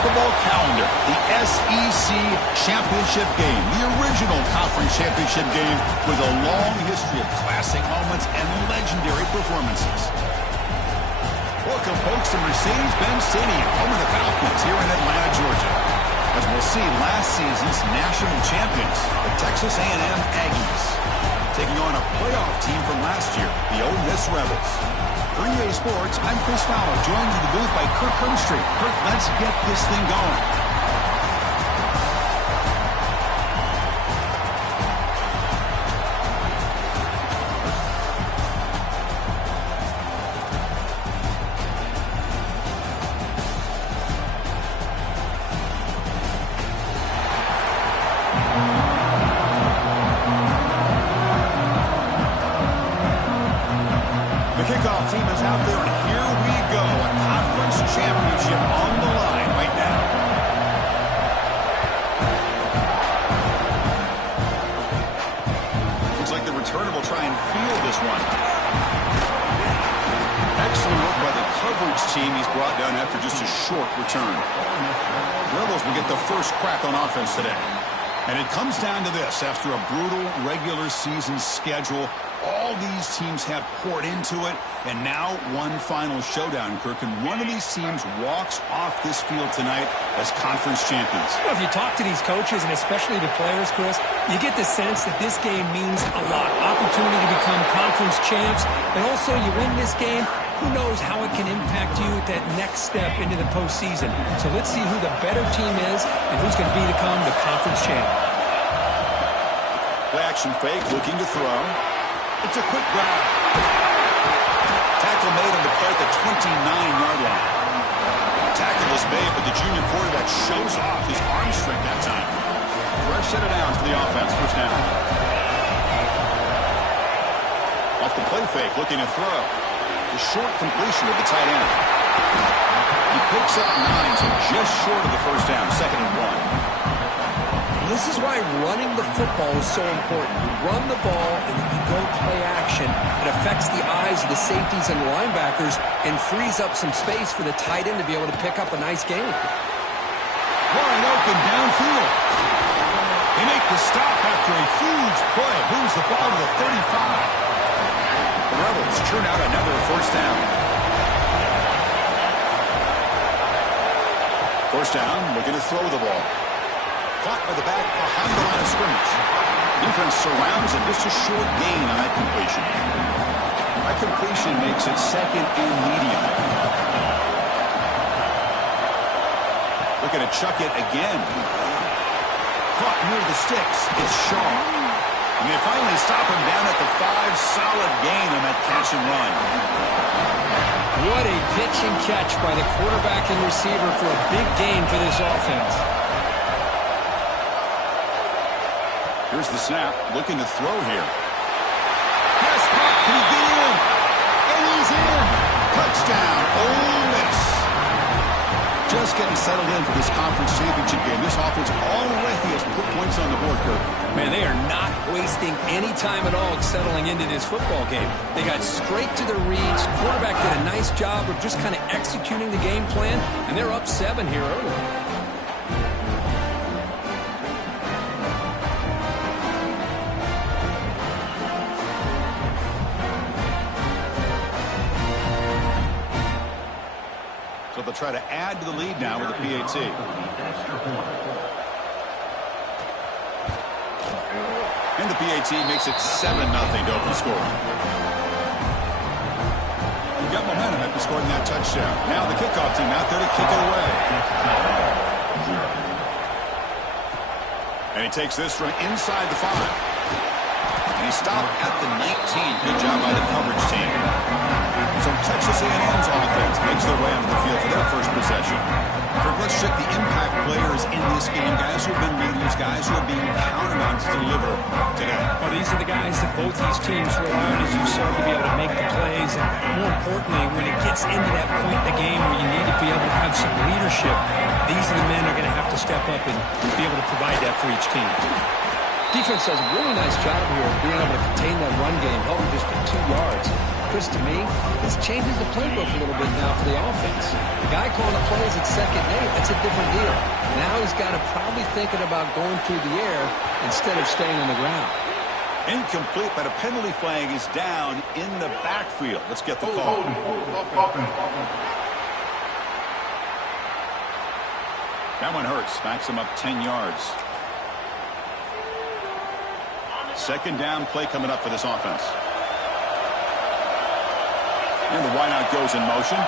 football calendar, the SEC Championship game, the original conference championship game with a long history of classic moments and legendary performances. Welcome, folks, to Mercedes-Benz Stadium, home of the Falcons here in Atlanta, Georgia. As we'll see, last season's national champions, the Texas A&M Aggies, taking on a playoff team from last year, the Ole Miss Rebels. For EA Sports, I'm Chris Fowler, joined in the booth by Kirk Herbstreit. Kirk, let's get this thing going. The kickoff team is out there, and here we go. A conference championship on the line right now. Looks like the returner will try and field this one. Excellent work by the coverage team. He's brought down after just a short return. Rebels will get the first crack on offense today. And it comes down to this. After a brutal regular season schedule, all these teams have poured into it, and now one final showdown, Kirk, and one of these teams walks off this field tonight as conference champions. Well, if you talk to these coaches, and especially the players, Chris, you get the sense that this game means a lot. Opportunity to become conference champs, and also you win this game, who knows how it can impact you at that next step into the postseason. So let's see who the better team is and who's going to become the conference champ. Play action fake, looking to throw. It's a quick grab. Tackle made on the play at the 29-yard line. Tackle is made, but the junior quarterback shows off his arm strength that time. Fresh set of downs for the offense, first down. Off the play fake, looking to throw. The short completion of the tight end. He picks up 9, so just short of the first down, 2nd and 1. This is why running the football is so important. You run the ball, and if you go play action, it affects the eyes of the safeties and linebackers and frees up some space for the tight end to be able to pick up a nice gain. Wide open downfield. They make the stop after a huge play. Moves the ball to the 35. The Rebels churn out another first down. First down, looking to throw the ball. Caught by the back behind the line of scrimmage. Defense surrounds it. Just a short gain on that completion. That completion makes it 2nd and medium. Looking to chuck it again. Caught near the sticks. It's Shaw. And they finally stop him down at the 5. Solid gain on that catch and run. What a pitch and catch by the quarterback and receiver for a big gain for this offense. Here's the snap, looking to throw here. Pass caught, can he get in? And he's in! Touchdown, Ole Miss. Just getting settled in for this conference championship game. This offense already has put points on the board, Kirk. Man, they are not wasting any time at all settling into this football game. They got straight to their reads. Quarterback did a nice job of just kind of executing the game plan, and they're up 7 here early. So they'll try to add to the lead now with the PAT. And the PAT makes it 7-0 to open score. You got momentum after scoring that touchdown. Now the kickoff team out there to kick it away. And he takes this from inside the 5. And he stopped at the 19. Good job by the coverage team. So Texas A&M's offense makes their way onto the field for their first possession. Let's check the impact players in this game. Guys who have been leaders, guys who are being counted on to deliver today. Well, these are the guys that both these teams rely on, as you saw, to be able to make the plays. And more importantly, when it gets into that point in the game where you need to be able to have some leadership, these are the men who are going to have to step up and be able to provide that for each team. Defense does a really nice job here of being able to contain that run game, held them just for 2 yards. Chris, to me, this changes the playbook a little bit now for the offense. The guy calling the plays at second and 8, that's a different deal. Now he's got to probably thinking about going through the air instead of staying on the ground. Incomplete, but a penalty flag is down in the backfield. Let's get the call. That one hurts. Backs him up 10 yards. Second down play coming up for this offense. And the wideout goes in motion.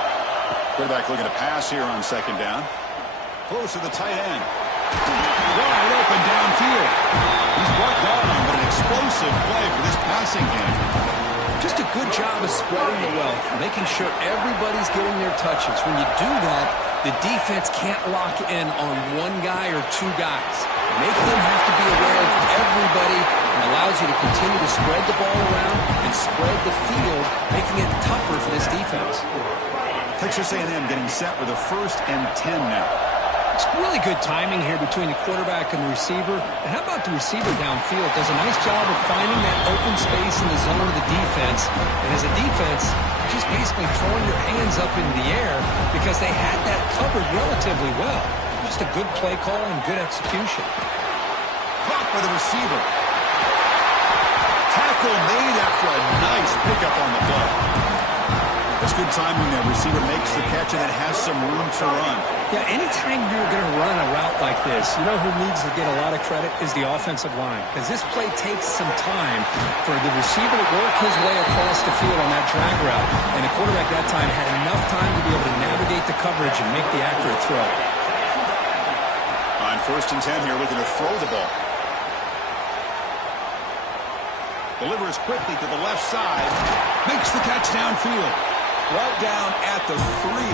Quarterback looking to pass here on second down. Close to the tight end. Wide open downfield. He's brought down, but an explosive play for this passing game. Just a good job of spreading the wealth, making sure everybody's getting their touches. When you do that, the defense can't lock in on one guy or two guys. Make them have to be aware of everybody and allows you to continue to spread the ball around and spread the field, making it tougher for this defense. Texas A&M getting set with a 1st and 10 now. It's really good timing here between the quarterback and the receiver. And how about the receiver downfield? Does a nice job of finding that open space in the zone of the defense. And as a defense, just basically throwing your hands up in the air because they had that covered relatively well. Just a good play call and good execution. Caught by the receiver. Tackle made after a nice pickup on the play. That's good timing there. Receiver makes the catch and it has some room to run. Yeah, anytime you're going to run a route like this, you know who needs to get a lot of credit is the offensive line. Because this play takes some time for the receiver to work his way across the field on that drag route. And the quarterback that time had enough time to be able to navigate the coverage and make the accurate throw. On 1st and 10 here, looking to throw the ball. Delivers quickly to the left side. Makes the catch downfield. Right down at the 3,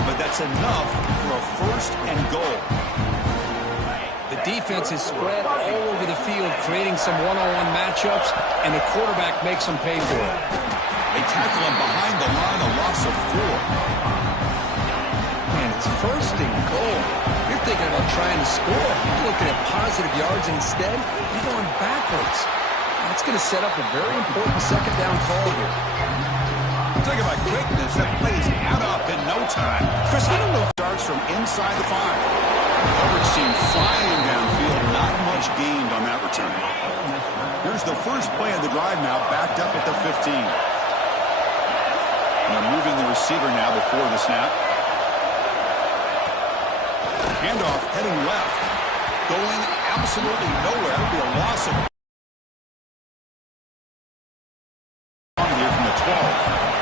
but that's enough for a 1st and goal. The defense is spread all over the field, creating some one-on-one matchups, and the quarterback makes them pay for it. They tackle him behind the line, a loss of 4. And it's 1st and goal. You're thinking about trying to score. You're looking at positive yards, and instead, you're going backwards. That's going to set up a very important second down call here. Talk about quickness. That plays out up in no time. Chris, I don't know if it starts from inside the 5. Coverage team flying downfield. Not much gained on that return. Here's the first play of the drive now, backed up at the 15. And they're moving the receiver now before the snap. Handoff heading left. Going absolutely nowhere. It'll be a loss of here from the 12.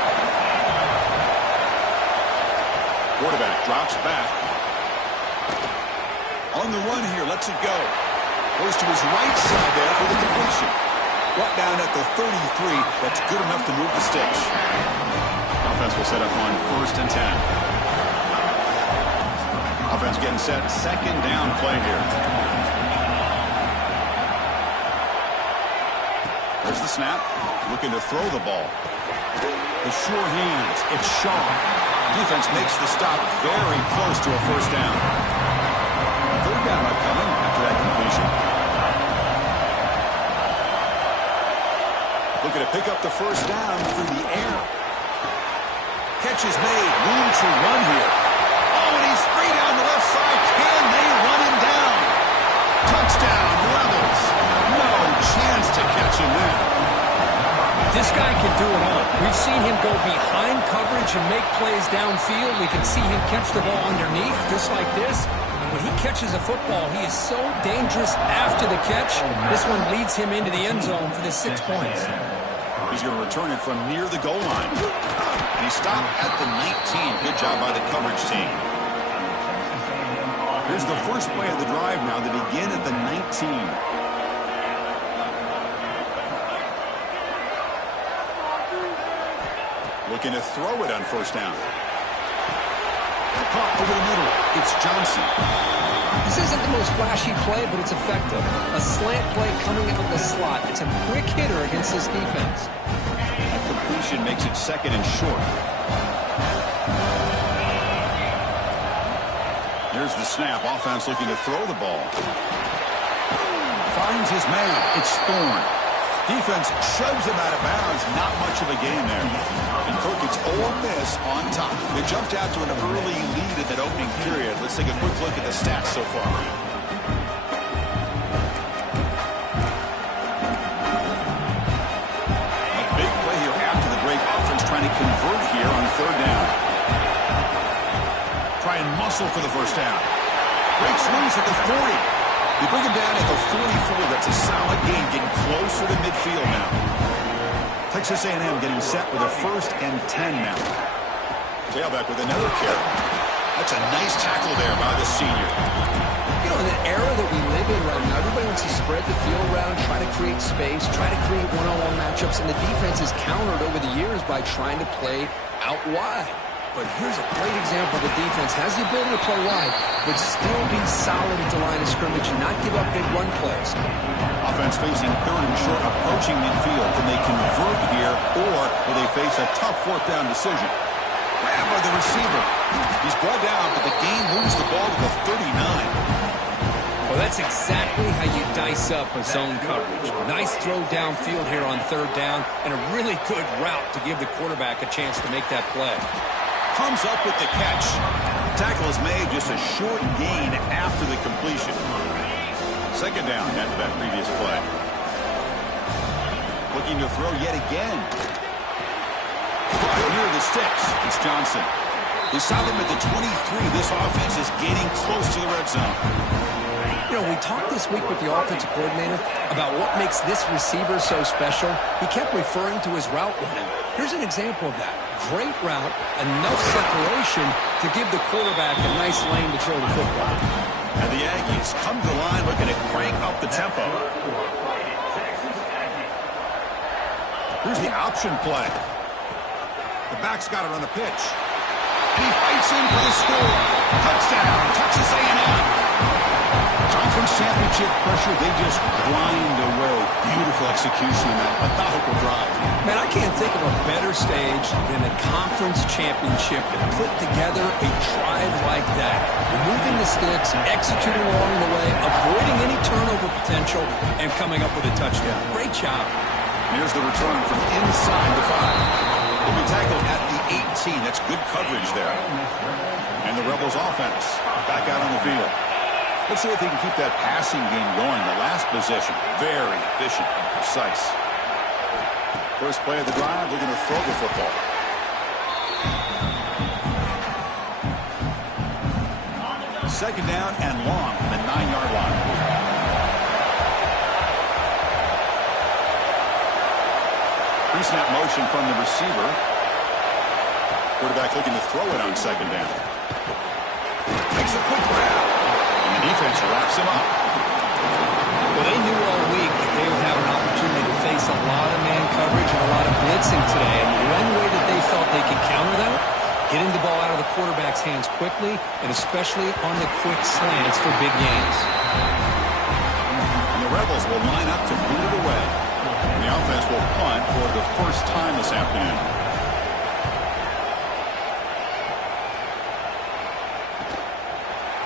Quarterback drops back. On the run here, lets it go. Goes to his right side there for the completion. Brought down at the 33. That's good enough to move the sticks. Offense will set up on 1st and 10. Offense getting set. Second down play here. There's the snap. Looking to throw the ball. The sure hands. It's Shaw. Defense makes the stop very close to a 1st down. 3rd down upcoming after that completion. Looking to pick up the 1st down through the air. Catch is made. Room to run here. Oh, and he's free down the left side. Can they run him down? Touchdown, Rebels. No chance to catch him there. This guy can do it all. We've seen him go behind coverage and make plays downfield. We can see him catch the ball underneath, just like this. And when he catches a football, he is so dangerous after the catch. This one leads him into the end zone for the 6 points. He's going to return it from near the goal line. And he stopped at the 19. Good job by the coverage team. Here's the first play of the drive now. They begin at the 19. Looking to throw it on 1st down. Caught over the middle. It's Johnson. This isn't the most flashy play, but it's effective. A slant play coming out of the slot. It's a quick hitter against this defense. That completion makes it 2nd and short. Here's the snap. Offense looking to throw the ball. Finds his man. It's Thorne. Defense shoves them out of bounds. Not much of a gain there. And Cook, it's Ole Miss on top. They jumped out to an early lead in that opening period. Let's take a quick look at the stats so far. A big play here after the break. Offense trying to convert here on third down. Try and muscle for the first down. Breaks loose at the 40. They bring him down at the 44. That's a solid gain, getting closer to midfield now. Texas A&M getting set with a 1st and 10 now. Tailback with another carry. That's a nice tackle there by the senior. You know, in the era that we live in right now, everybody wants to spread the field around, try to create space, try to create one-on-one matchups, and the defense is countered over the years by trying to play out wide. But here's a great example. The defense has the ability to play wide, but still be solid at the line of scrimmage and not give up big run plays. Offense facing 3rd and short, approaching midfield. Can they convert here, or will they face a tough 4th down decision? Grab by the receiver. He's brought down, but the game moves the ball to the 39. Well, that's exactly how you dice up a zone coverage. Nice throw downfield here on 3rd down, and a really good route to give the quarterback a chance to make that play. Comes up with the catch. Tackle is made, just a short gain after the completion. 2nd down after that previous play. Looking to throw yet again. Right near the sticks. It's Johnson. They saw them at the 23. This offense is getting close to the red zone. You know, we talked this week with the offensive coordinator about what makes this receiver so special. He kept referring to his route running. Here's an example of that. Great route, enough separation to give the quarterback a nice lane to throw the football. And the Aggies come to the line looking to crank up the tempo. Here's the option play. The back's got it on the pitch. And he fights in for the score. Touchdown, Texas A&M. Conference championship pressure, they just grind away. Beautiful execution in that methodical drive. Man, I can't think of a better stage than a conference championship to put together a drive like that. Removing the sticks, executing along the way, avoiding any turnover potential, and coming up with a touchdown. Great job. Here's the return from inside the 5. He'll be tackled at the 18. That's good coverage there. And the Rebels offense back out on the field. Let's see if they can keep that passing game going. The last possession, very efficient and precise. First play of the drive, they're going to throw the football. Second down and long from the 9-yard line. Pre-snap motion from the receiver. Quarterback looking to throw it on 2nd down. Makes a quick grab. The defense wraps him up. Well, they knew all week that they would have an opportunity to face a lot of man coverage and a lot of blitzing today. And one way that they felt they could counter that, getting the ball out of the quarterback's hands quickly, and especially on the quick slants for big gains. And the Rebels will line up to boot it away. And the offense will punt for the first time this afternoon.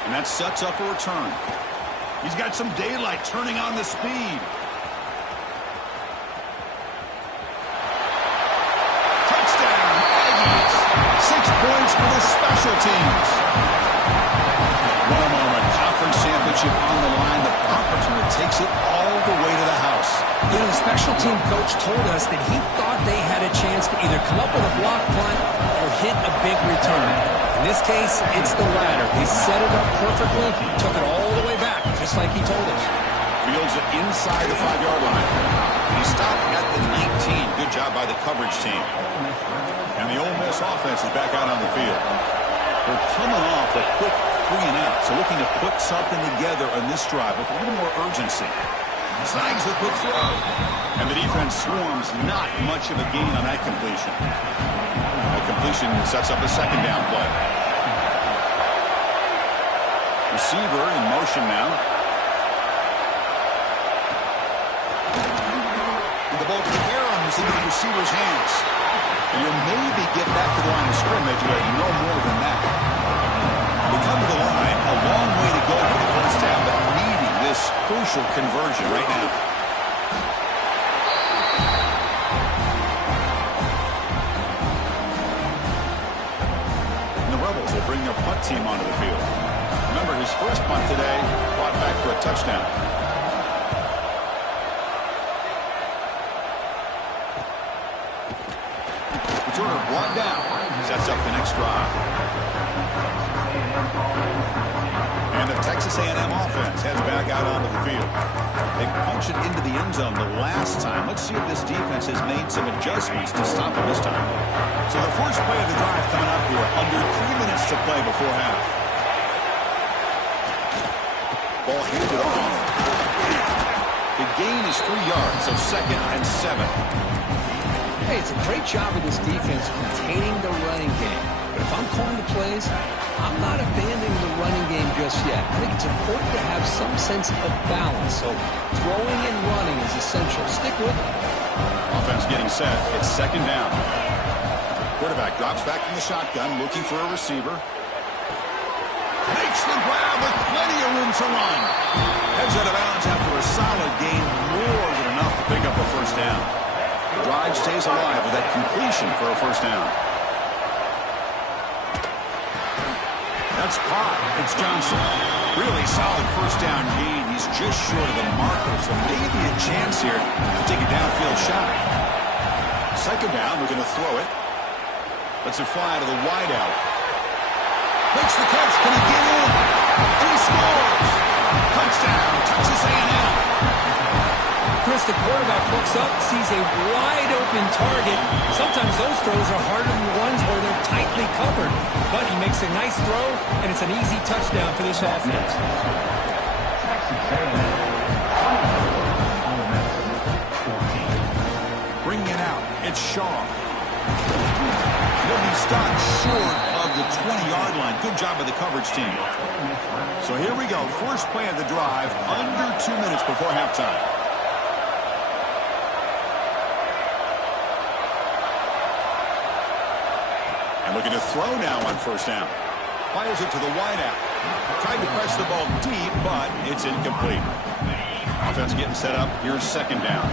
And that sets up a return. He's got some daylight turning on the speed. Touchdown, Aggies. 6 points for the special teams. One moment, conference championship on the line. The punt return takes it all the way to the house. You know, the special team coach told us that he thought they had a chance to either come up with a block punt or hit a big return. In this case, it's the latter. They set it up perfectly, took it all the way back, just like he told us. Fields it inside the 5-yard line. He stopped at the 19. Good job by the coverage team. And the Ole Miss offense is back out on the field. They're coming off a quick 3-and-out, so looking to put something together on this drive with a little more urgency. Snags the quick throw. And the defense swarms, not much of a gain on that completion. The completion sets up a 2nd down play. Receiver in motion now. And the ball caroms into the receiver's hands. And you'll maybe get back to the line of scrimmage, but no more than that. They come to the line, a long way to go for the first down, but needing this crucial conversion right now. team onto the field. Remember, his first punt today brought back for a touchdown. Returner brought down. Sets up the next drive. And the Texas A&M offense heads back out onto the field. They punched it into the end zone the last time. Let's see if this defense has made some adjustments to stop it this time. So the first play of the drive coming up here. Under 3 minutes to play before half. Ball handed off. The gain is 3 yards, so 2nd and 7. Hey, it's a great job of this defense containing the running game. But if I'm calling the plays, I'm not abandoning the running game just yet. I think it's important to have some sense of balance. So throwing and running is essential. Stick with it. Offense getting set. It's 2nd down. Quarterback drops back from the shotgun, looking for a receiver. Makes the grab with plenty of room to run. Heads out of bounds after a solid gain, more than enough to pick up a first down. The drive stays alive with that completion for a first down. That's caught. It's Johnson. Really solid first down gain. He's just short of the marker, so maybe a chance here to take a downfield shot. 2nd down, we're going to throw it. Lets it fly to the wideout. Makes the catch. Can he get in? And he scores. Touchdown, Texas A&M. Chris, the quarterback looks up, sees a wide-open target. Sometimes those throws are harder than the ones where they're tightly covered. But he makes a nice throw, and it's an easy touchdown for this offense. Bringing it out, it's Shaw. He'll be stopped short of the 20-yard line. Good job by the coverage team. So here we go. First play of the drive, under 2 minutes before halftime. And looking to throw now on first down. Fires it to the wideout. Tried to press the ball deep, but it's incomplete. Offense getting set up. Here's 2nd down.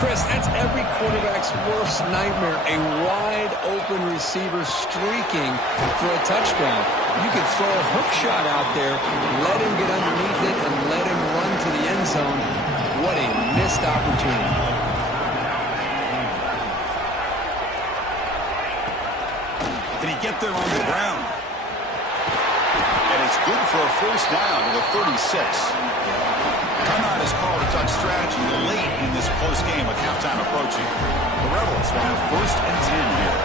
Chris, that's every quarterback's worst nightmare. A wide-open receiver streaking for a touchdown. You could throw a hook shot out there, let him get underneath it, and let him run to the end zone. What a missed opportunity. Did he get there on the ground? And it's good for a first down to the 36. Timeout is called to touch strategy late in this close game with halftime approaching. The Rebels will have 1st and 10 here.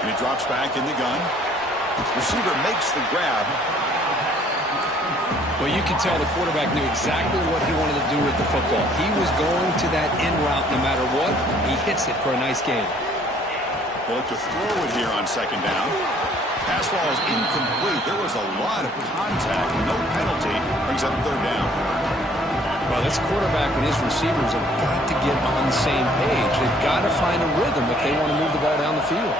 And he drops back in the gun. Receiver makes the grab. Well, you can tell the quarterback knew exactly what he wanted to do with the football. He was going to that in route no matter what. He hits it for a nice gain. They'll look to throw it here on 2nd down. Pass ball is incomplete. There was a lot of contact. No penalty. Brings up 3rd down. Well, this quarterback and his receivers have got to get on the same page. They've got to find a rhythm if they want to move the ball down the field.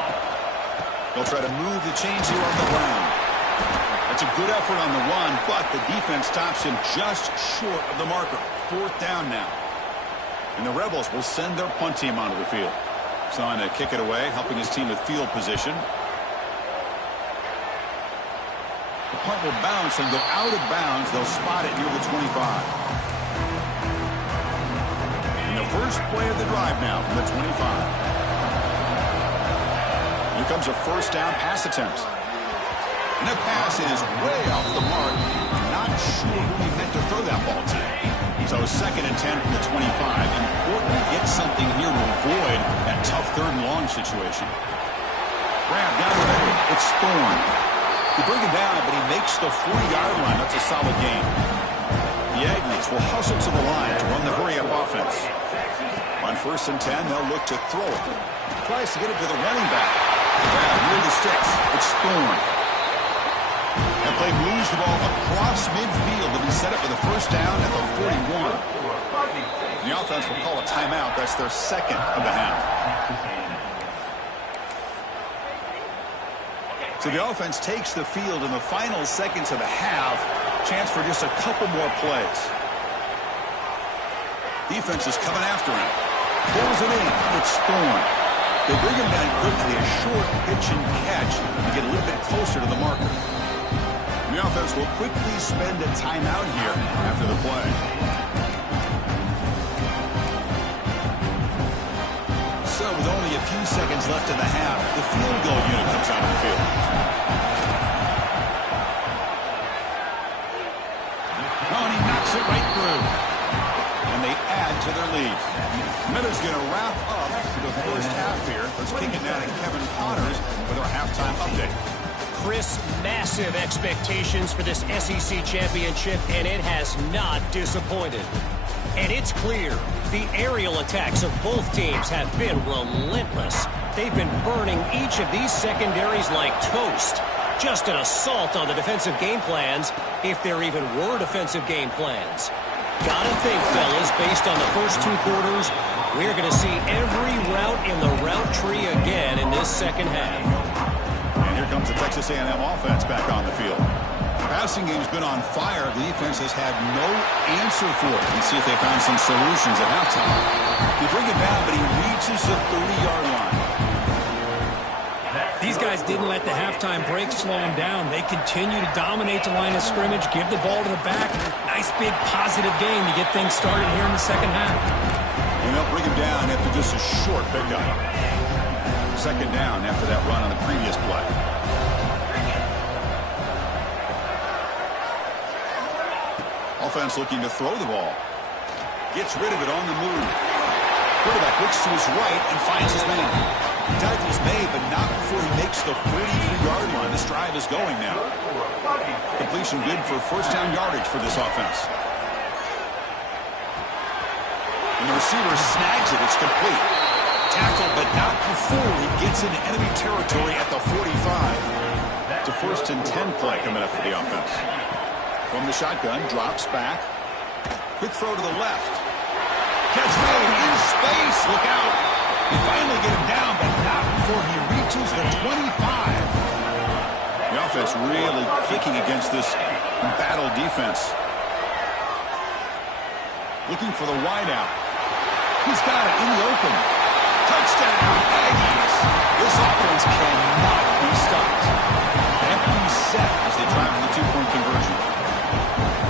They'll try to move the chains here on the ground. That's a good effort on the run, but the defense stops him just short of the marker. 4th down now. And the Rebels will send their punt team onto the field. Trying to kick it away, helping his team with field position. The punt will bounce and go out of bounds. They'll spot it near the 25. And the first play of the drive now from the 25. Here comes a first down pass attempt. And the pass is way off the mark. Not sure who he meant to throw that ball to. So 2nd and 10 from the 25. Important to get something here to avoid that tough 3rd and long situation. Grab down the middle. It's Thorne. He brings it down, but he makes the 40-yard line. That's a solid gain. The Aggies will hustle to the line to run the hurry-up offense. On 1st and 10, they'll look to throw it. Tries to get it to the running back. Grab near the sticks. It's Thorne. That play moves the ball across midfield to be set up for the first down at the 41. The offense will call a timeout. That's their 2nd of the half. So the offense takes the field in the final seconds of the half. Chance for just a couple more plays. Defense is coming after him. Pulls it in. It's Thorne. They bring him down quickly, a short pitch and catch to get a little bit closer to the marker. The offense will quickly spend a timeout here after the play. So with only a few seconds left in the half, the field goal unit comes out of the field. Oh, and he knocks it right through. And they add to their lead. Miller's going to wrap up the first half here. Let's kick it down to Kevin Connors with our halftime update. Chris, massive expectations for this SEC championship, and it has not disappointed. And it's clear the aerial attacks of both teams have been relentless. They've been burning each of these secondaries like toast. Just an assault on the defensive game plans, if there even were defensive game plans. Gotta think, fellas, based on the first two quarters, we're going to see every route in the route tree again in this second half. And here comes the Texas A&M offense back on the field. Passing game's been on fire. The defense has had no answer for it. Let's see if they found some solutions at halftime. They bring it down, but he reaches the 30-yard line. These guys didn't let the halftime break slow them down. They continue to dominate the line of scrimmage, give the ball to the back. Nice big positive game to get things started here in the second half. And they'll bring him down after just a short pickup. Second down after that run on the previous play. Offense looking to throw the ball. Gets rid of it on the move. Quarterback looks to his right and finds his man. Tackle's made, but not before he makes the 43-yard line. This drive is going now. Completion good for first down yardage for this offense. And the receiver snags it. It's complete. Tackle, but not before he gets into enemy territory at the 45. It's a first and 10 play coming up for the offense. From the shotgun, drops back. Quick throw to the left. Catch made in space. Look out. They finally get him down, but not before he reaches the 25. The offense really kicking against this battle defense. Looking for the wideout. He's got it in the open. Touchdown, Aggies. This offense cannot be stopped. Empty set as they try for the two-point conversion.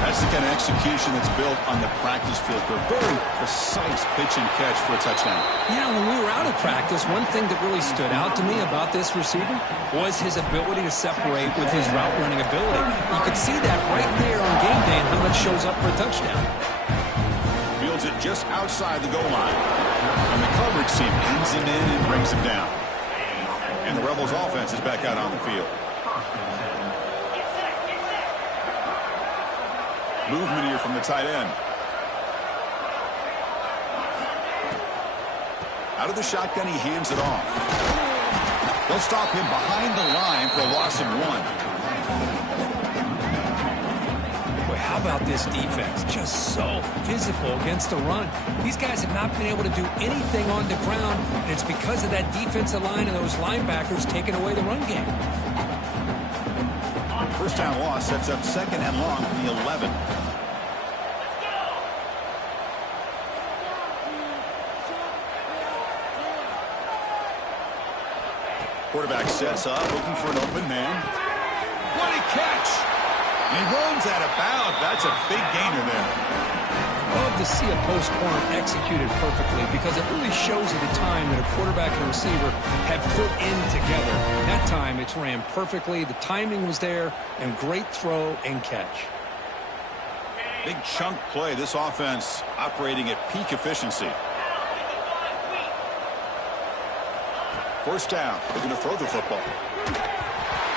That's the kind of execution that's built on the practice field for a very precise pitch and catch for a touchdown. Yeah, when we were out of practice, one thing that really stood out to me about this receiver was his ability to separate with his route running ability. You could see that right there on game day and how that shows up for a touchdown. Fields it just outside the goal line. And the coverage team pins him in and brings him down. And the Rebels offense is back out on the field. Movement here from the tight end. Out of the shotgun, he hands it off. They'll stop him behind the line for a loss of 1. Boy, how about this defense? Just so physical against the run. These guys have not been able to do anything on the ground, and it's because of that defensive line and those linebackers taking away the run game. First down loss sets up second and long from the 11. Quarterback sets up, looking for an open man. What a catch! And he runs out of bounds. That's a big gainer there. Love to see a post corner executed perfectly because it really shows you the time that a quarterback and a receiver have put in together. That time it's ran perfectly, the timing was there, and great throw and catch. Big chunk play. This offense operating at peak efficiency. First down. They're going to throw the football.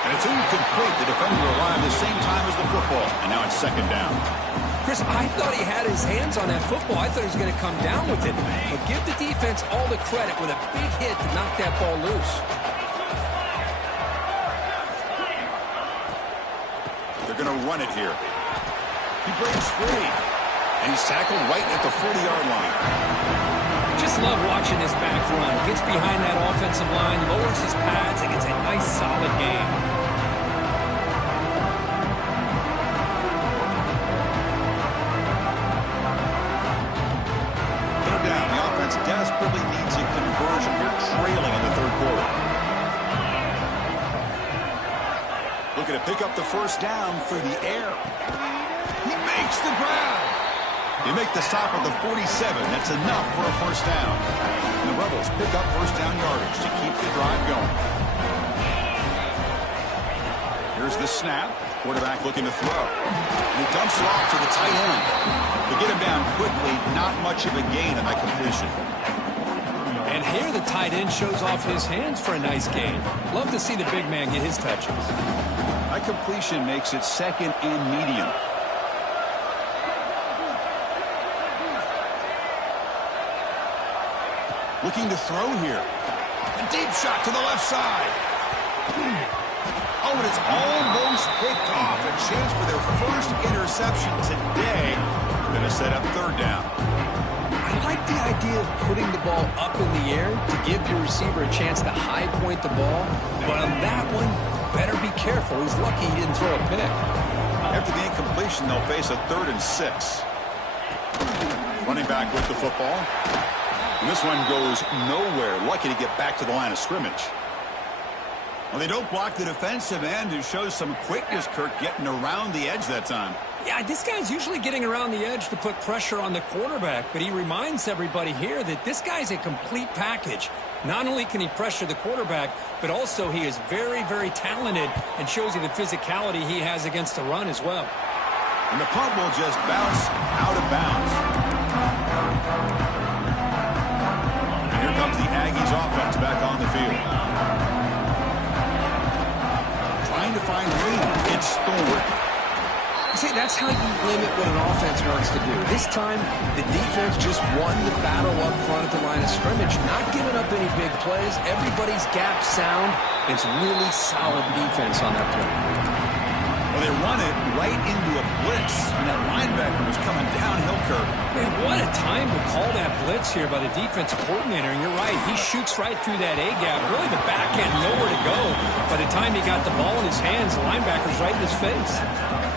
And it's incomplete. The defender arrived the same time as the football. And now it's second down. Chris, I thought he had his hands on that football. I thought he was going to come down with it. But give the defense all the credit with a big hit to knock that ball loose. They're going to run it here. He breaks free. And he's tackled right at the 40-yard line. Just love watching this back run. Gets behind that offensive line, lowers his pads, and gets a nice solid game. Third down. The offense desperately needs a conversion here, trailing in the third looking to pick up the first down through the air. He makes the grab. They make the stop at the 47. That's enough for a first down. And the Rebels pick up first down yardage to keep the drive going. Here's the snap. Quarterback looking to throw. And he dumps it off to the tight end. To get him down quickly, not much of a gain on that completion. And here the tight end shows off his hands for a nice gain. Love to see the big man get his touches. That completion makes it second and medium. Looking to throw here. A deep shot to the left side. Oh, and it's almost picked off. A chance for their first interception today. Going to set up third down. I like the idea of putting the ball up in the air to give your receiver a chance to high point the ball. But on that one, better be careful. He's lucky he didn't throw a pick. After the incompletion, they'll face a 3rd and 6. Running back with the football. And this one goes nowhere. Lucky to get back to the line of scrimmage. Well, they don't block the defensive end, who shows some quickness, Kirk, getting around the edge that time. Yeah, this guy's usually getting around the edge to put pressure on the quarterback, but he reminds everybody here that this guy's a complete package. Not only can he pressure the quarterback, but also he is very, very talented and shows you the physicality he has against the run as well. And the punt will just bounce out of bounds. And here comes the Aggies offense back on the field. Trying to find room. It's Thornton. See, that's how you limit what an offense wants to do. This time, the defense just won the battle up front at the line of scrimmage, not giving up any big plays. Everybody's gap sound. It's really solid defense on that play. Well, they run it right into a blitz, and that linebacker was coming downhill, Kirk. Man, what a time to call that blitz here by the defensive coordinator. And you're right, he shoots right through that A-gap. Really, the back end, nowhere to go. By the time he got the ball in his hands, the linebacker's right in his face.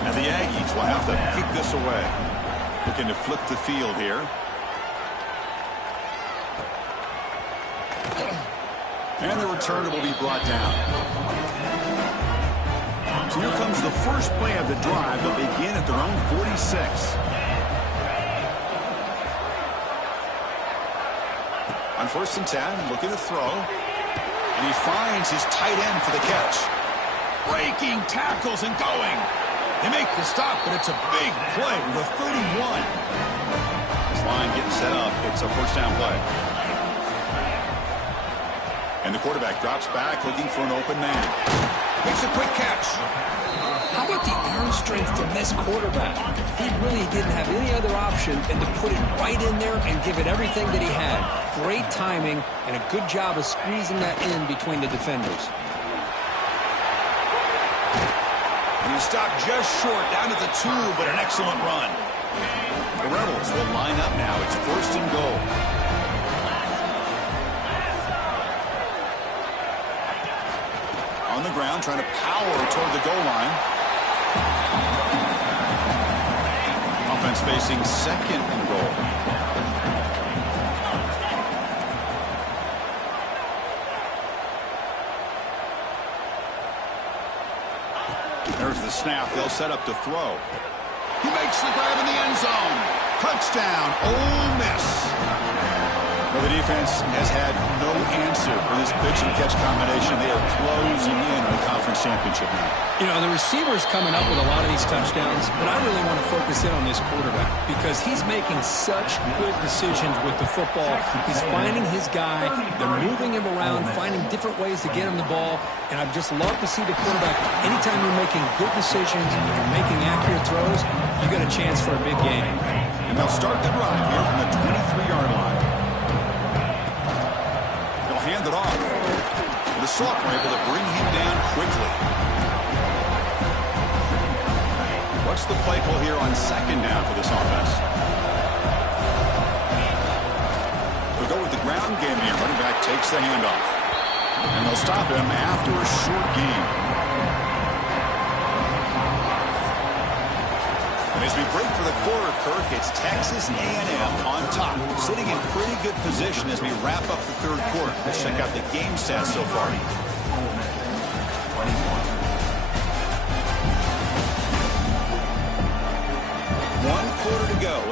And the Aggies will have to kick this away. Looking to flip the field here. And the return will be brought down. So here comes the first play of the drive. They'll begin at their own 46. On 1st and 10, looking to throw. And he finds his tight end for the catch. Breaking tackles and going. They make the stop, but it's a big play with a 31. This line getting set up. It's a first down play. And the quarterback drops back looking for an open man. Makes a quick catch. How about the arm strength from this quarterback? He really didn't have any other option than to put it right in there and give it everything that he had. Great timing and a good job of squeezing that in between the defenders. And he stopped just short, down at the 2, but an excellent run. The Rebels will line up now. It's 1st and goal. On the ground, trying to power toward the goal line. Offense facing 2nd and goal. There's the snap. They'll set up to throw. He makes the grab in the end zone. Touchdown, Ole Miss. Well, the defense has had no answer for this pitch and catch combination. They are closing in on the conference championship now. You know, the receiver's coming up with a lot of these touchdowns, but I really want to focus in on this quarterback because he's making such good decisions with the football. He's finding his guy. They're moving him around, finding different ways to get him the ball, and I'd just love to see the quarterback. Anytime you're making good decisions and you're making accurate throws, you got a chance for a big game. And they'll start the drive here from the 23-yard line. Hand it off. The Sox were able to bring him down quickly. What's the play call here on 2nd down for this offense? They'll go with the ground game here. Running back takes the handoff. And they'll stop him after a short gain. And as we break for the quarter, Kirk, it's Texas A&M on top, sitting in pretty good position as we wrap up the 3rd quarter. Let's check out the game stats so far.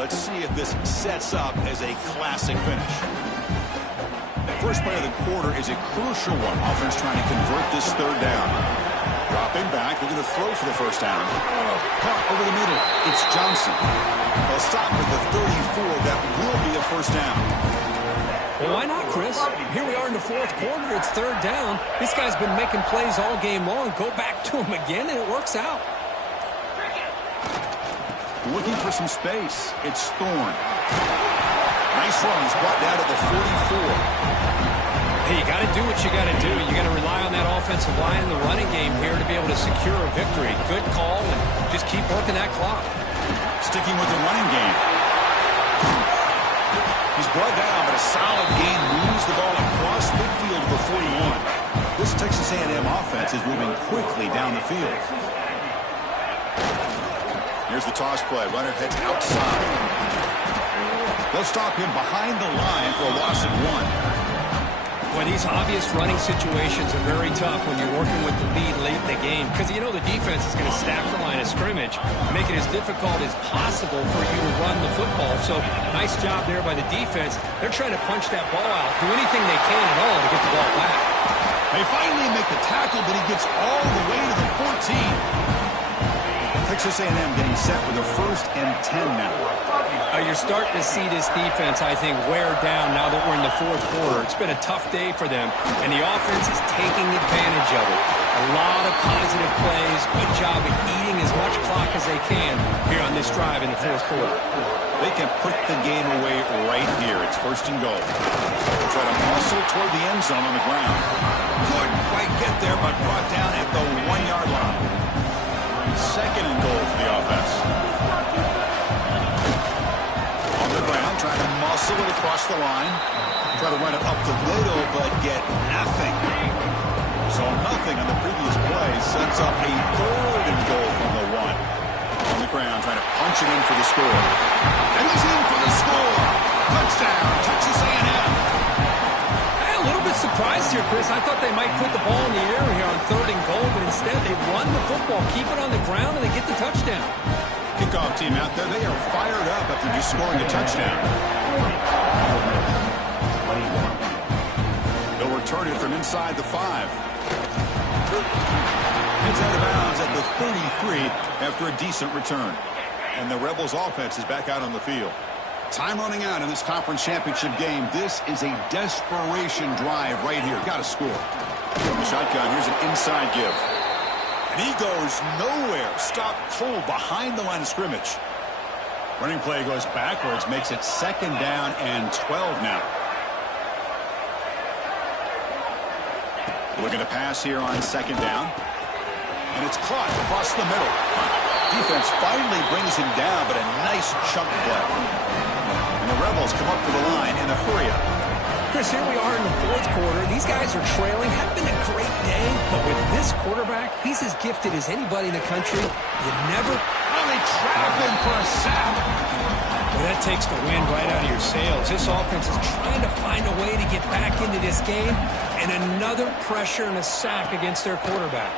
Let's see if this sets up as a classic finish. The first play of the quarter is a crucial one. Offense trying to convert this third down. Dropping back, looking to throw for the first down. Caught over the middle. It's Johnson. They'll stop at the 34. That will be a first down. Well, why not, Chris? Here we are in the fourth quarter. It's third down. This guy's been making plays all game long. Go back to him again, and it works out. Looking for some space. It's Thorne. Nice run. He's brought down to the 44. Hey, you got to do what you got to do. You got to rely on that offensive line in the running game here to be able to secure a victory. Good call, and just keep working that clock. Sticking with the running game. He's brought down, but a solid gain moves the ball across midfield to the 41. This Texas A&M offense is moving quickly down the field. Here's the toss play. Runner heads outside. They'll stop him behind the line for a loss of 1. Boy, these obvious running situations are very tough when you're working with the lead late in the game because you know the defense is going to stack the line of scrimmage, make it as difficult as possible for you to run the football. So nice job there by the defense. They're trying to punch that ball out, do anything they can at all to get the ball back. They finally make the tackle, but he gets all the way to the 14. Texas A&M getting set with a 1st and 10 now. You're starting to see this defense, I think, wear down now that we're in the fourth quarter. It's been a tough day for them, and the offense is taking advantage of it. A lot of positive plays. Good job at eating as much clock as they can here on this drive in the fourth quarter. They can put the game away right here. It's 1st and goal. They'll try to muscle toward the end zone on the ground. Couldn't quite get there, but brought down at the 1-yard line. 2nd and goal for the offense. On the ground, trying to muscle it across the line. Try to run it up the middle, but get nothing. So nothing on the previous play sets up a 3rd and goal from the 1. On the ground, trying to punch it in for the score. And he's in for the score. Touchdown, Texas A&M. A little bit surprised here, Chris. I thought they might put the ball in the air here on 3rd and goal, but instead they run the football, keep it on the ground, and they get the touchdown. Kickoff team out there, they are fired up after just scoring a touchdown. They'll return it from inside the 5. It's out of bounds at the 33 after a decent return. And the Rebels offense is back out on the field. Time running out in this conference championship game. This is a desperation drive right here. Got to score. From the shotgun, here's an inside give. And he goes nowhere. Stop cold behind the line of scrimmage. Running play goes backwards, makes it 2nd down and 12 now. Looking to pass here on 2nd down. And it's caught across the middle. Defense finally brings him down, but a nice chunk play. And the Rebels come up to the line in a hurry-up. Chris, here we are in the fourth quarter. These guys are trailing. Had been a great day, but with this quarterback, he's as gifted as anybody in the country. You never... Oh, they trap him for a sack. Well, that takes the wind right out of your sails. This offense is trying to find a way to get back into this game, and another pressure and a sack against their quarterback.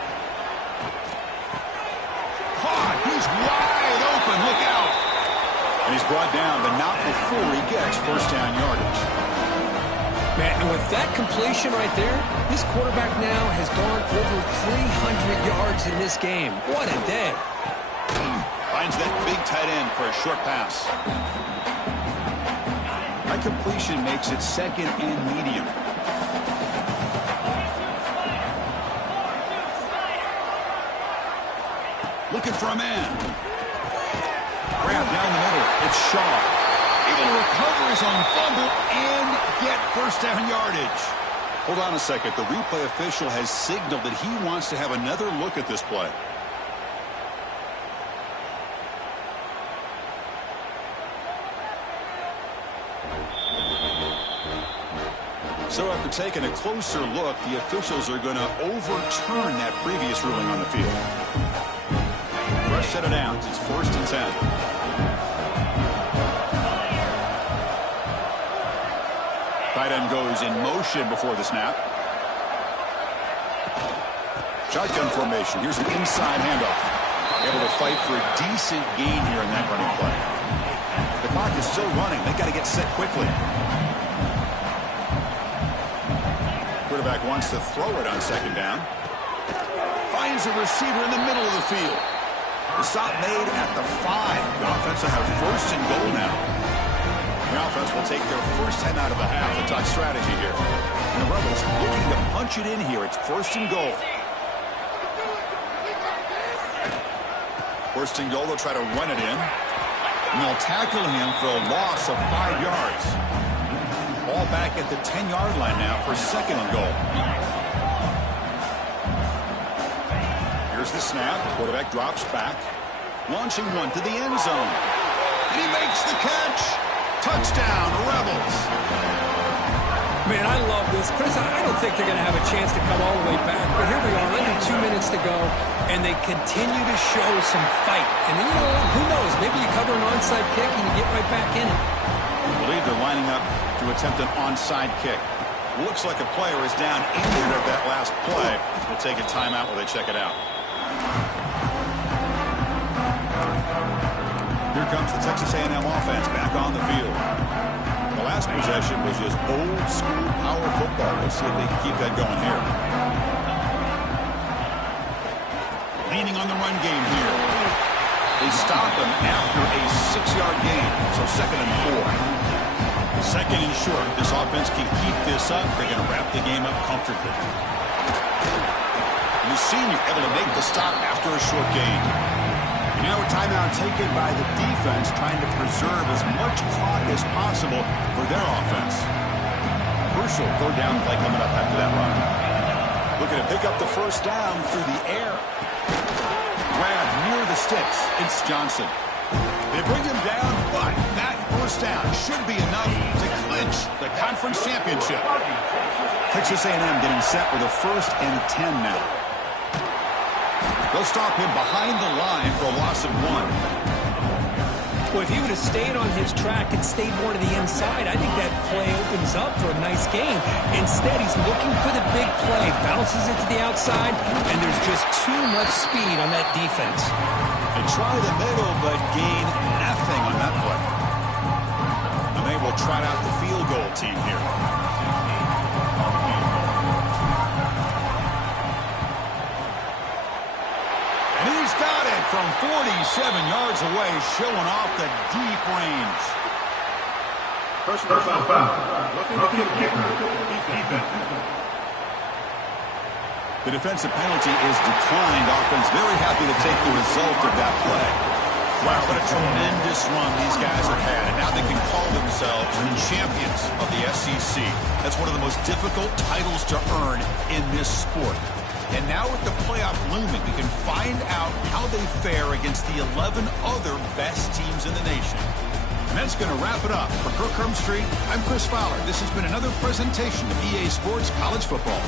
Caught. He's wide open. Look out. And he's brought down, but not before he gets 1st down yardage. Man, and with that completion right there, this quarterback now has gone over 300 yards in this game. What a day. Finds that big tight end for a short pass. That completion makes it 2nd and medium. Looking for a man. Grab down the middle. It's Shaw. Able to recover his own fumble and get 1st down yardage. Hold on a second. The replay official has signaled that he wants to have another look at this play. So after taking a closer look, the officials are going to overturn that previous ruling on the field. Fresh set of downs. It's 1st and 10. Tight end goes in motion before the snap. Shotgun formation. Here's an inside handoff. Able to fight for a decent gain here in that running play. The clock is still running. They got to get set quickly. Quarterback wants to throw it on second down. Finds a receiver in the middle of the field. The stop made at the 5. The offense will have first and goal now. The offense will take their first time out of the half. We'll talk strategy here. And the Rebels looking to punch it in here. It's first and goal. First and goal, they'll try to run it in. And they'll tackle him for a loss of 5 yards. Ball back at the 10-yard line now for second and goal. Here's the snap. Quarterback drops back. Launching one to the end zone. And he makes the catch. Touchdown, Rebels. Man, I love this. Chris, I don't think they're going to have a chance to come all the way back. But here we are, under 2 minutes to go, and they continue to show some fight. And then, you know, who knows? Maybe you cover an onside kick and you get right back in it. I believe they're lining up to attempt an onside kick. Looks like a player is down injured of that last play. We'll take a timeout while they check it out. Here comes the Texas A&M offense back on the field. The last possession was just old school power football. Let's see if they can keep that going here. Leaning on the run game here. They stop him after a 6-yard gain. So second and 4. Second and short. This offense can keep this up. They're going to wrap the game up comfortably. And the senior able to make the stop after a short gain. And now a timeout taken by the defense, trying to preserve as much clock as possible for their offense. Crucial third down play coming up after that run. Looking to pick up the first down through the air. Grab near the sticks. It's Johnson. They bring him down, but that first down should be enough to clinch the conference championship. Texas A&M getting set with a 1st and 10 now. They'll stop him behind the line for a loss of 1. Well, if he would have stayed on his track and stayed more to the inside, I think that play opens up for a nice gain. Instead, he's looking for the big play, bounces it to the outside, and there's just too much speed on that defense. They try the middle, but gain nothing on that play. And they will trot out the field goal team here. And he's got it from 47 yards away, showing off the deep range. Personal foul. Looking kicker. Defense. The defensive penalty is declined. Offense very happy to take the result of that play. Wow, what a tremendous run these guys have had, and now they can call themselves the champions of the SEC. That's one of the most difficult titles to earn in this sport. And now with the playoff looming, we can find out how they fare against the 11 other best teams in the nation. And that's going to wrap it up. For Kirk Herbstreit, I'm Chris Fowler. This has been another presentation of EA Sports College Football.